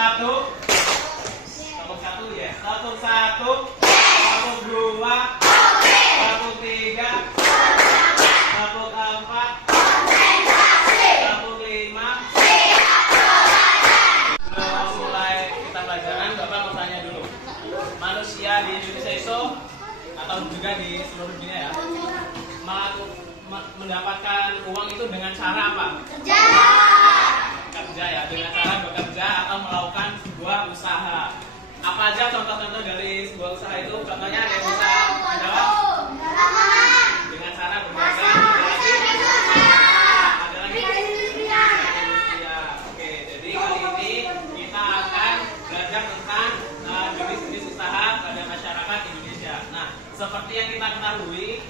satu. Tepuk satu ya. Tepuk satu. Tepuk dua. Tepuk tiga. Tepuk empat. Tepuk lima. Sebelum mulai kita pelajaran, Bapak mau tanya dulu. Manusia di Indonesia itu atau juga di seluruh dunia ya, mendapatkan uang itu dengan cara apa? Kerja ya, dengan cara bekerja atau melakukan sebuah usaha. Apa aja contoh-contoh dari sebuah usaha itu? Contohnya ada yang bisa menjawab dengan cara berdagang. Ada lagi? Ya, oke. Jadi kali ini kita akan belajar tentang jenis-jenis usaha pada masyarakat Indonesia. Nah, seperti yang kita ketahui,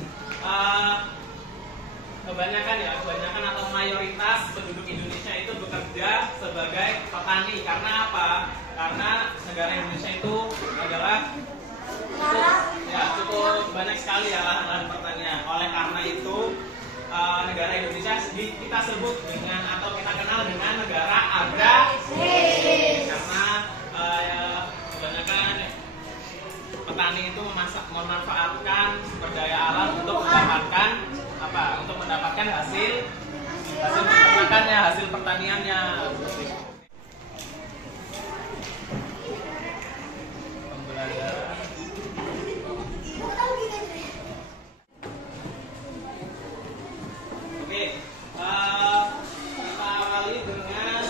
kebanyakan atau mayoritas penduduk Indonesia itu bekerja sebagai petani. Karena apa? Karena negara Indonesia itu adalah cukup banyak sekali ya lahan-lahan pertanian. Oleh karena itu negara Indonesia kita sebut dengan atau kita kenal dengan negara agrarian. Karena kebanyakan petani itu memanfaatkan sumber daya alam untuk mendapatkan apa? Untuk mendapatkan hasil peternakannya, hasil pertaniannya. Oke, kita awali dengan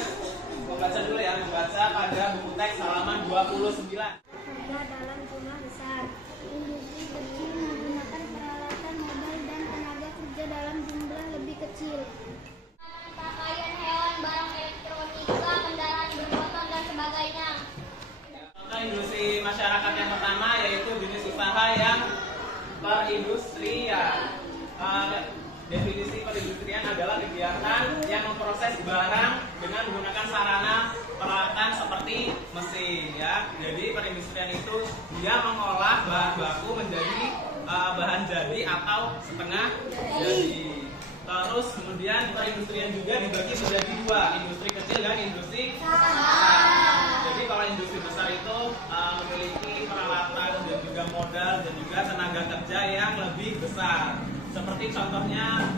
membaca dulu ya, membaca pada buku teks halaman 29. Dalam jumlah besar. Industri kecil menggunakan peralatan modal dan tenaga kerja dalam jumlah lebih kecil. Pakaian hewan, barang elektronika, kendaraan bermotor dan sebagainya. Contoh industri masyarakat yang pertama yaitu jenis usaha yang perindustrian. Definisi perindustrian adalah kegiatan yang memproses barang dengan menggunakan sarana peralatan seperti mesin ya. Jadi perindustrian itu dia mengolah bahan baku menjadi bahan jadi atau setengah jadi. Terus kemudian perindustrian juga dibagi menjadi dua, industri kecil dan industri besar. Jadi kalau industri besar itu memiliki peralatan dan juga modal dan juga tenaga kerja yang lebih besar. Seperti contohnya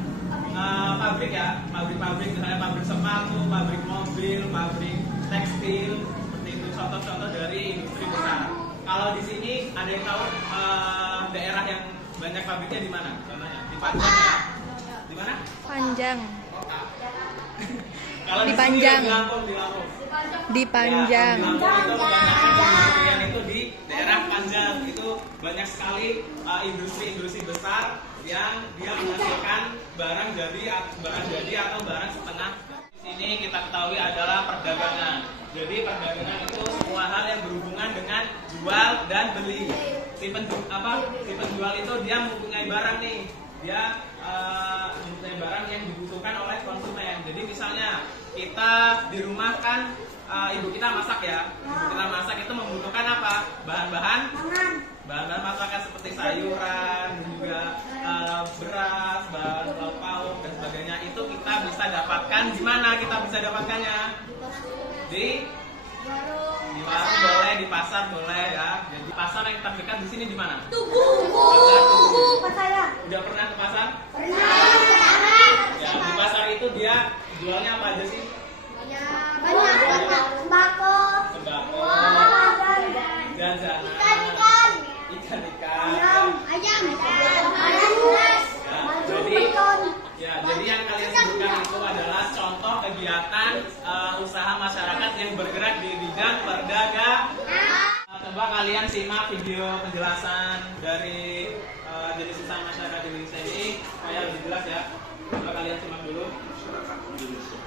pabrik ya, pabrik-pabrik misalnya pabrik sepatu, pabrik mobil, pabrik tekstil, seperti itu contoh-contoh dari industri besar. Kalau di sini ada yang tahu daerah yang banyak pabriknya di mana? Contohnya di Panjang ya. Di mana? Panjang. Kalau Di di Panjang. Sini, di Lampung. Di Panjang. Ya, di Lampung itu kebanyakan industrian itu di daerah Panjang. Itu banyak sekali industri-industri besar yang dia menghasilkan barang jadi atau barang setengah. Di sini kita ketahui adalah perdagangan. Jadi perdagangan itu semua hal yang berhubungan dengan jual dan beli. Si penjual itu dia mempunyai barang nih. Dia mempunyai barang yang dibutuhkan oleh konsumen. Jadi misalnya kita di rumah kan ibu kita masak ya. Ibu kita masak itu membutuhkan apa? Bahan-bahan masakan seperti sayuran, juga beras, bahan lauk pauk dan sebagainya. Itu kita bisa dapatkan di mana kita bisa dapatkannya? Di warung boleh, di pasar boleh ya. Jadi pasar yang terdekat di sini di mana? Tugu. Udah pernah ke pasar? Pernah. Ya, di pasar itu dia jualnya apa aja sih? Banyak. Sembako. Jajanan, ikan-ikan. Ayam. Jadi yang kalian sebutkan itu adalah contoh kegiatan usaha masyarakat yang bergerak di bidang perdagangan. Coba kalian simak video penjelasan dari jenis usaha masyarakat Indonesia ini supaya lebih jelas ya. Coba kalian simak dulu. Masyarakat Indonesia.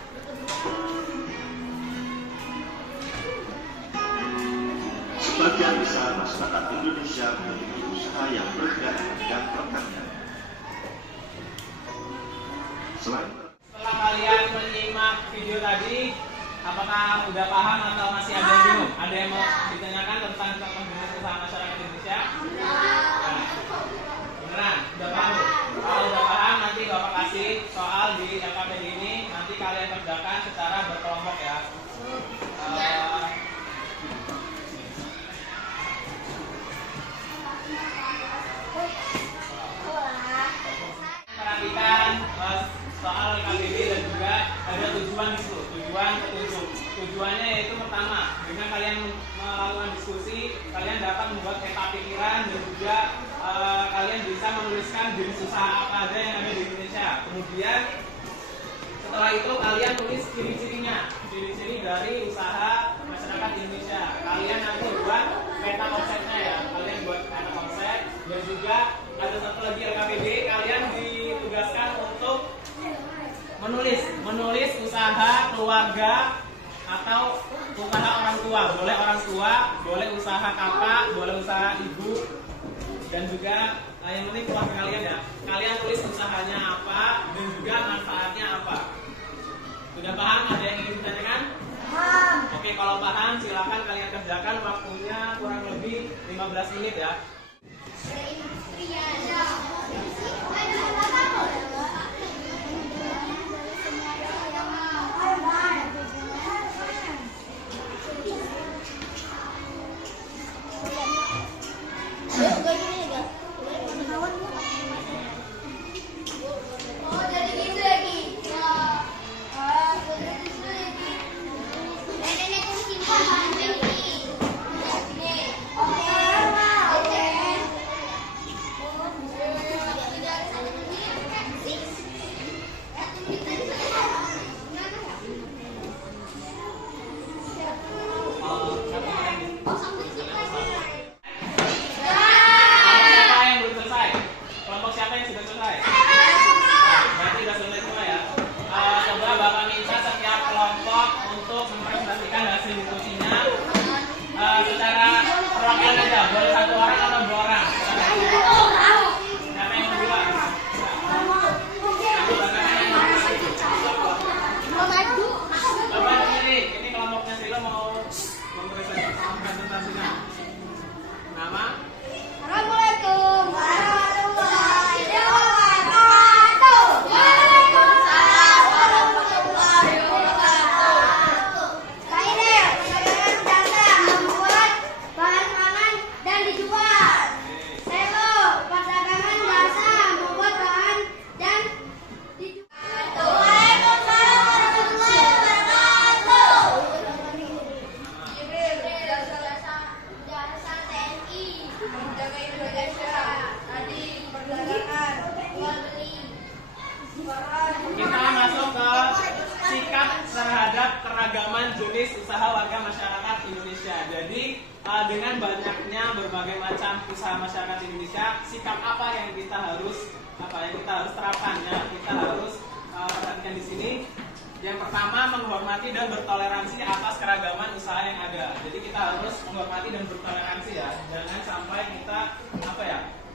Sebagian besar masyarakat Indonesia memiliki usaha yang bergerak di bidang pertanian. Setelah kalian menyimak video tadi, apakah udah paham atau masih ada yang bingung? Ada yang mau ditanyakan tentang contoh jenis usaha masyarakat Indonesia? Nah, beneran? Udah paham? Kalau udah paham, nanti Bapak kasih soal di LKPD ini. Nanti kalian kerjakan secara berkelompok ya. melakukan diskusi, kalian dapat membuat peta pikiran dan juga kalian bisa menuliskan jenis usaha apa aja yang ada di Indonesia. Kemudian setelah itu kalian tulis ciri-cirinya, ciri-ciri dari usaha masyarakat Indonesia. Kalian nanti buat peta konsepnya ya, kalian buat peta konsep. Dan juga ada satu lagi LKPD, kalian ditugaskan untuk menulis usaha keluarga atau usaha orang tua. Boleh orang tua, boleh usaha kakak, boleh usaha ibu, dan juga yang penting keluarga kalian ya. Kalian tulis usahanya apa dan juga manfaatnya apa. Sudah paham? Ada yang ingin ditanyakan? Paham. Oke, kalau paham silakan kalian kerjakan, waktunya kurang lebih 15 menit ya. Kita masuk ke sikap terhadap keragaman jenis usaha warga masyarakat Indonesia. Jadi dengan banyaknya berbagai macam usaha masyarakat Indonesia, sikap apa yang kita harus terapkan ya? Kita harus perhatikan di sini. Yang pertama, menghormati dan bertoleransi atas keragaman usaha yang ada. Jadi kita harus menghormati dan bertoleransi ya. Jangan sampai kita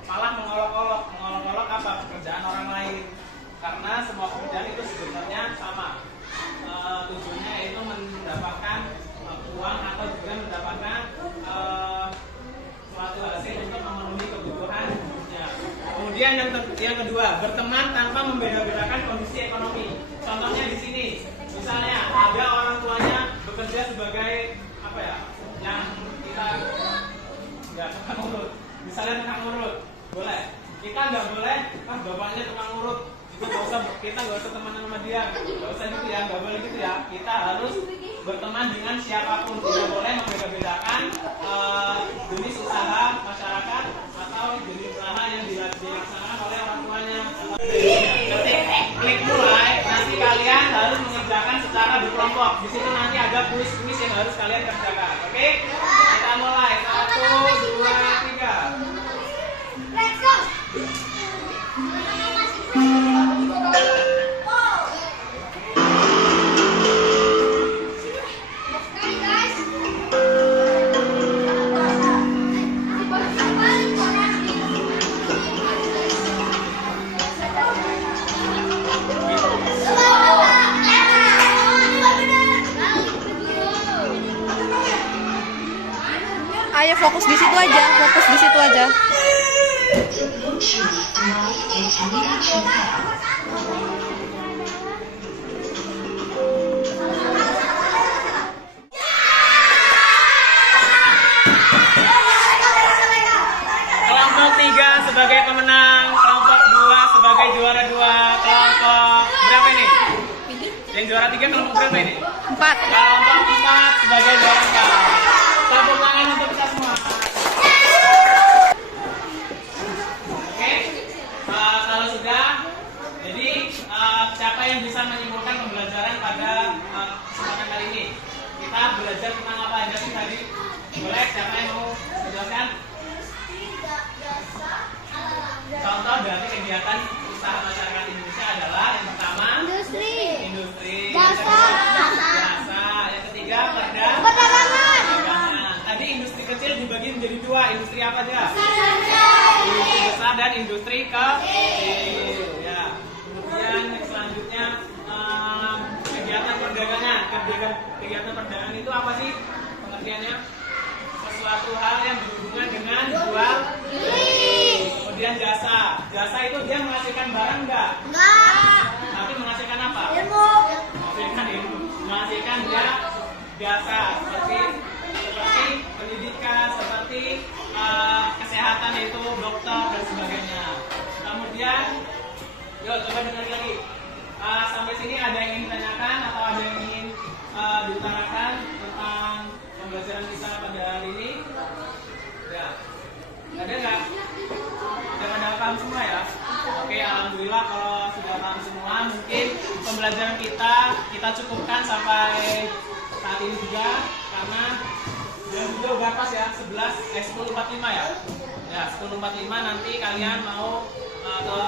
malah mengolok-olok apa pekerjaan orang lain. Karena semua pekerjaan itu sebenarnya sama, tujuannya yaitu mendapatkan uang atau juga mendapatkan suatu hasil untuk memenuhi kebutuhan hidupnya. Kemudian yang kedua, berteman tanpa membeda-bedakan kondisi ekonomi. Contohnya di sini, misalnya ada orang tuanya bekerja sebagai yang kita tukang urut. Misalnya tukang urut, boleh. Kita nggak boleh, bapaknya tukang urut. Kita nggak usah teman sama dia, nggak usah gitu ya, nggak boleh gitu ya. Kita harus berteman dengan siapapun, tidak boleh membeda-bedakan jenis usaha masyarakat atau jenis usaha yang dilaksanakan oleh orang tuanya. Klik mulai, nanti kalian harus mengerjakan secara berkelompok. Di situ nanti ada kuis-kuis yang harus kalian kerjakan. Oke? Kita mulai 1, 2, 3. Let's go. Ayo fokus di situ aja, fokus di situ aja. Kelompok 3 sebagai pemenang, kelompok 2 sebagai juara 2, kelompok berapa ini? Yang juara 3 kelompok berapa ini? 4. Kelompok 4 sebagai juara 4. industri kecil ya. Kemudian yang selanjutnya kegiatan perdagangan. Kegiatan perdagangan itu apa sih pengertiannya? Sesuatu hal yang berhubungan dengan jual beli. Kemudian jasa. Jasa itu dia menghasilkan barang enggak? Enggak. Tapi menghasilkan apa? Ilmu. Menghasilkan ilmu. Menghasilkan dia jasa seperti pendidikan, seperti kesehatan yaitu dokter dan sebagainya. Kemudian, yuk coba dengar lagi. Sampai sini ada yang ingin ditanyakan atau ada yang ingin diutarakan tentang pembelajaran kita pada hari ini? Ya, ada nggak? Sudah pada paham semua ya? Oke, alhamdulillah kalau sudah paham semua. Mungkin pembelajaran kita cukupkan sampai saat ini juga karena jam juga udah pas ya 10.45 ya. Ya 10.45 nanti kalian mau ke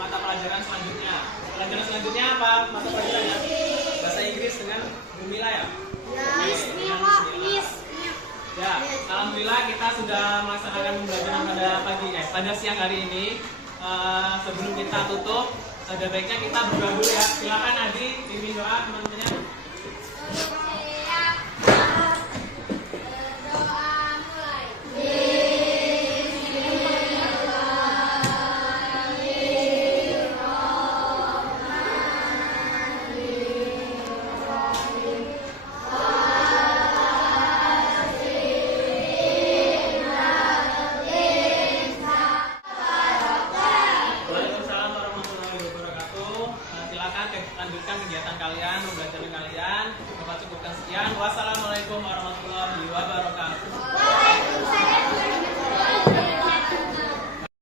mata pelajaran selanjutnya. Pelajaran selanjutnya apa? Mata pelajarannya bahasa Inggris dengan Gumila ya. Ya, alhamdulillah kita sudah melaksanakan pembelajaran pada siang hari ini. Sebelum kita tutup, ada baiknya kita berdoa dulu ya. Silakan Adi, pimpin doa teman-temannya. Waalaikumsalam warahmatullahi wabarakatuh. Silakan lanjutkan kegiatan kalian, pembelajaran kalian. Bapak cukupkan sekian. Wassalamualaikum warahmatullahi wabarakatuh.